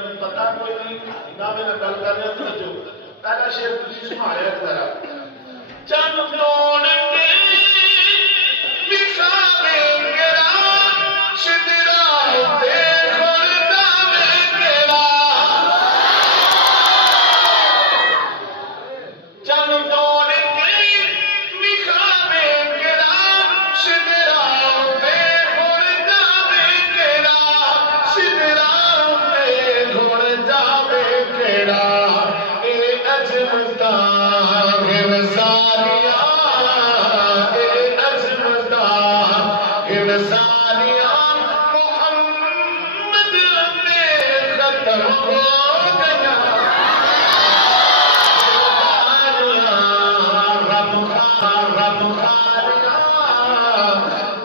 میں پتا کوئی نہیں نہ میں گل کر رہا تھا جو پہلا شعر تجھے سنایا ذرا چند توڑ کے بکھاوے گرا شدرا دے خوردا میں گرا چند توڑ کے بکھاوے گرا شدرا دے خوردا میں گرا شدرا دے خوردا میں گرا اے اجمتا محمد نے ختم ہو گیا رب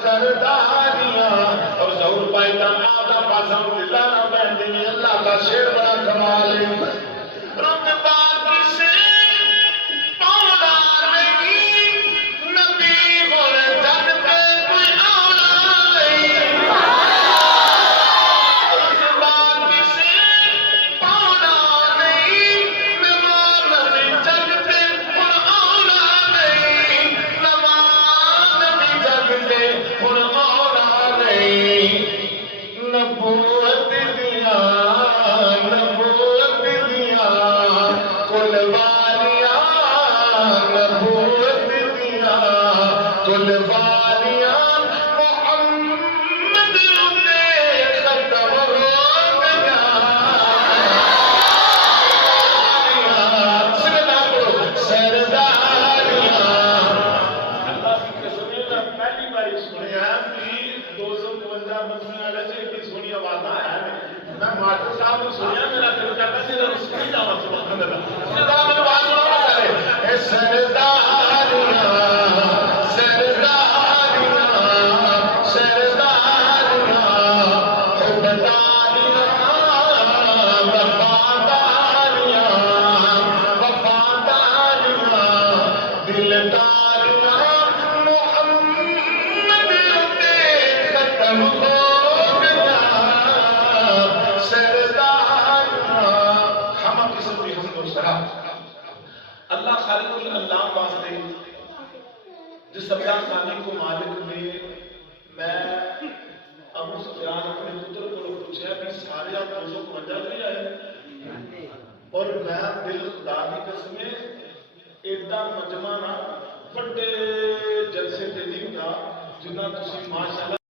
کرداریاں اور ظہور پائدہ آدھا پاسم دلانا بہندینی اللہ کا شیر بڑا کمال ہے رب باقی سے پولا نہیں نبی بول جن پہ کوئی اولا نہیں رب باقی سے پولا نہیں نبی جن پہ کوئی اولا نہیں نبی جن پہ کوئی اولا نہیں نبوت دیا کل والیاں نبوت دیا کل والیاں محمد نے ختم ہو گیا سرداریاں اللہ کی قسمیں میں پہلی بار سنیا کہ 252 مسلم والے سے اتنی سونی آواز آیا ہے میں ماسٹر صاحب نے سنیا میرا دل کرتا ہے کہ اس کی دعوت سبحان اللہ سردار میں آواز بڑھا کرے اے سرداریاں سرداریاں سرداریاں خودداریاں وفاداریاں وفاداریاں دلداریاں محمد نے ختم ہو گیا اللہ خالق الانام واسطے جس بیان خانی کو مالک نے میں ابو سفیان اپنے پتر کو پوچھا کہ سارے آپ 252 نہیں آئے اور میں دل خدا کی قسمیں ایڈا مجمع نہ بڑے جلسے تے نہیں ہوتا جنہ تسی ماشاءاللہ